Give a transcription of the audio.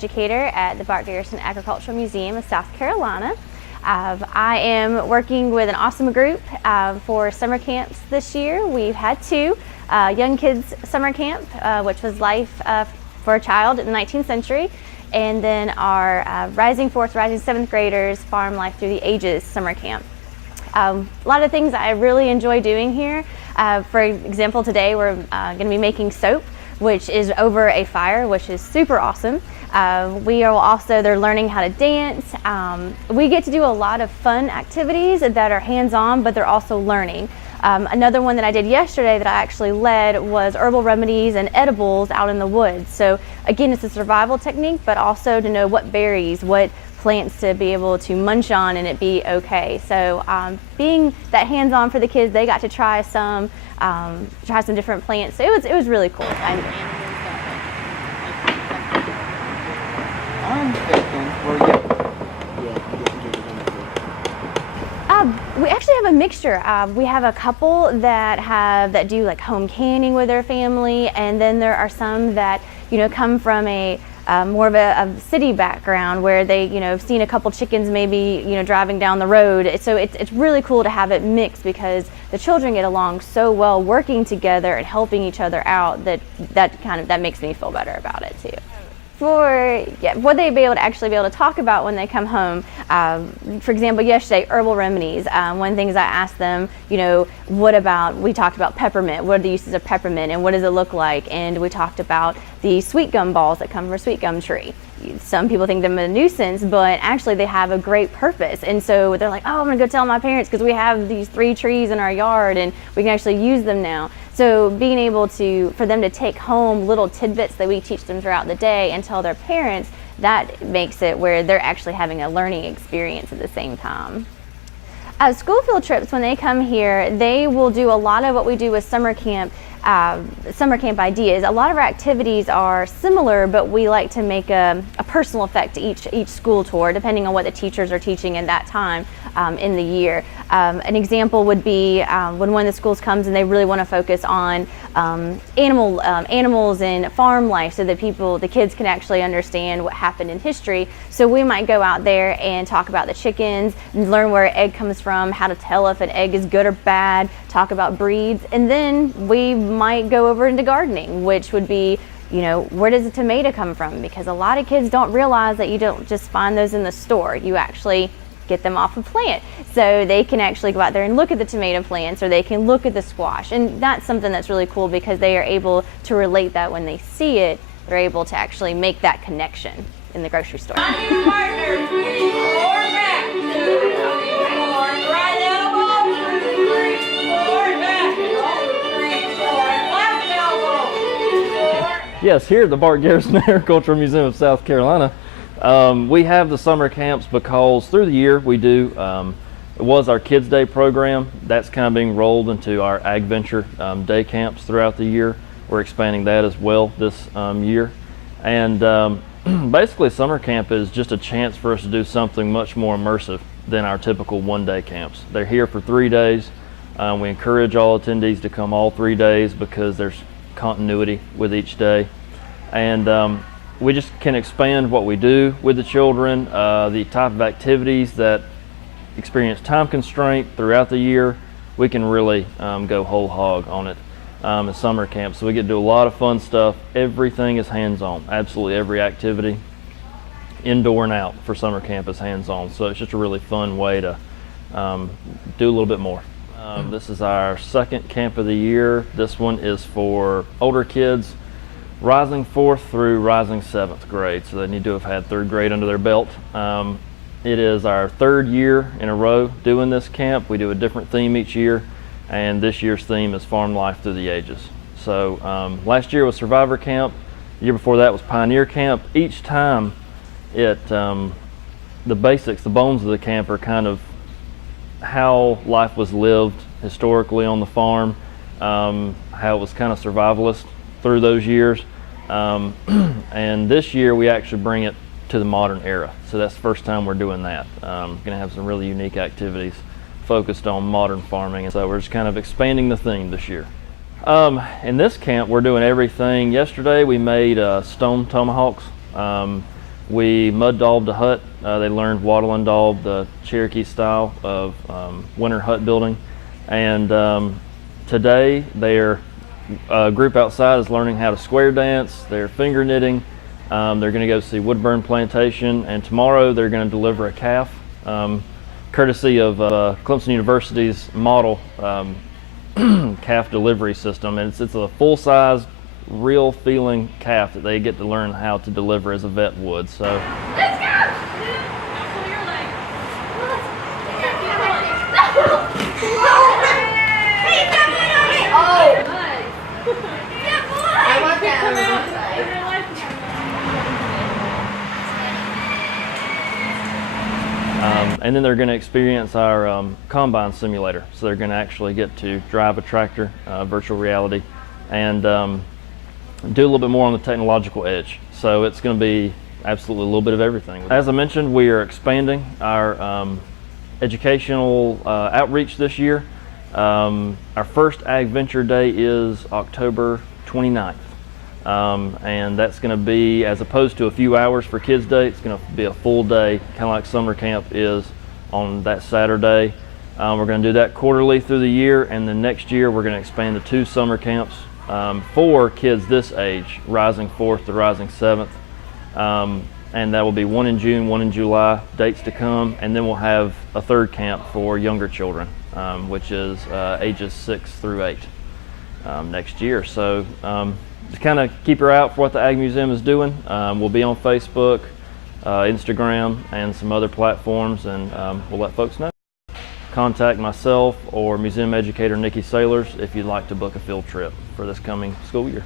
educator at the Bart Garrison Agricultural Museum of South Carolina. I am working with an awesome group for summer camps this year. We've had two Young Kids Summer Camp, which was Life for a Child in the 19th century, and then our Rising 4th, Rising 7th graders Farm Life Through the Ages Summer Camp. A lot of things I really enjoy doing here. For example, today we're going to be making soap, which is over a fire, which is super awesome. They're learning how to dance. We get to do a lot of fun activities that are hands-on, but they're also learning. Another one that I did yesterday that I actually led was herbal remedies and edibles out in the woods. So again, it's a survival technique, but also to know what berries, what plants to be able to munch on and it be okay. So being that hands-on for the kids, they got to try some different plants. So it was really cool. I'm thinking, we actually have a mixture. We have a couple that do like home canning with their family, and then there are some that come from a more of a city background where they have seen a couple chickens maybe driving down the road. So it's really cool to have it mixed because the children get along so well working together and helping each other out that makes me feel better about it too. What they'd be able to talk about when they come home. For example, yesterday, herbal remedies. One of the things I asked them, we talked about peppermint. What are the uses of peppermint and what does it look like? And we talked about the sweet gum balls that come from a sweet gum tree. Some people think them a nuisance, but actually they have a great purpose. And so they're like, oh, I'm gonna go tell my parents because we have these 3 trees in our yard and we can actually use them now. So being able for them to take home little tidbits that we teach them throughout the day and tell their parents, that makes it where they're actually having a learning experience at the same time. School field trips, when they come here, they will do a lot of what we do with summer camp ideas. A lot of our activities are similar, but we like to make a personal effect to each school tour, depending on what the teachers are teaching at that time in the year. An example would be when one of the schools comes and they really want to focus on animals and farm life, so that the kids can actually understand what happened in history. So we might go out there and talk about the chickens, and learn where an egg comes from, how to tell if an egg is good or bad, talk about breeds, and then we might go over into gardening, which would be, where does a tomato come from? Because a lot of kids don't realize that you don't just find those in the store. You actually get them off a plant. So they can actually go out there and look at the tomato plants, or they can look at the squash. And that's something that's really cool because they are able to relate that when they see it. They're able to actually make that connection in the grocery store. Yes, here at the Bart Garrison Agricultural Museum of South Carolina, we have the summer camps because through the year we do, it was our Kids Day program. That's kind of being rolled into our Ag Venture day camps throughout the year. We're expanding that as well this year. And basically summer camp is just a chance for us to do something much more immersive than our typical one-day camps. They're here for 3 days. We encourage all attendees to come all 3 days because there's continuity with each day, and we just can expand what we do with the children, the type of activities that experience time constraint throughout the year. We can really go whole hog on it at summer camp. So we get to do a lot of fun stuff. Everything is hands-on. Absolutely every activity, indoor and out, for summer camp is hands-on. So it's just a really fun way to do a little bit more. This is our second camp of the year. This one is for older kids, rising 4th through rising 7th grade. So they need to have had 3rd grade under their belt. It is our 3rd year in a row doing this camp. We do a different theme each year, and this year's theme is Farm Life Through the Ages. So last year was Survivor Camp. The year before that was Pioneer Camp. Each time the basics, the bones of the camp are kind of how life was lived historically on the farm, how it was kind of survivalist through those years. And this year we actually bring it to the modern era. So that's the first time we're doing that. Going to have some really unique activities focused on modern farming. And so we're just kind of expanding the theme this year. In this camp, we're doing everything. Yesterday we made stone tomahawks. We mud daubed the hut. They learned wattle and daub, the Cherokee style of winter hut building. And today their group outside is learning how to square dance. They're finger knitting. They're going to go see Woodburn Plantation, and tomorrow they're going to deliver a calf, courtesy of Clemson University's model calf delivery system. And it's a full-size, real feeling calf that they get to learn how to deliver as a vet would. So Let's go! Now pull your leg. Hey, that one on me! Oh! That boy! I want that on my side. And then they're going to experience our combine simulator. So they're going to actually get to drive a tractor, virtual reality, and do a little bit more on the technological edge. So it's going to be absolutely a little bit of everything. As I mentioned, we are expanding our educational outreach this year. Our first Ag Venture Day is October 29th. And that's going to be, as opposed to a few hours for Kids Day, it's going to be a full day, kind of like summer camp is on that Saturday. We're going to do that quarterly through the year, and then next year we're going to expand to 2 summer camps for kids this age, rising 4th to rising 7th. And that will be 1 in June, 1 in July, dates to come, and then we'll have a 3rd camp for younger children, which is ages 6 through 8 next year. So just kind of keep your eye out for what the Ag Museum is doing. We'll be on Facebook, Instagram, and some other platforms, and we'll let folks know. Contact myself or museum educator Nikki Sailors if you'd like to book a field trip for this coming school year.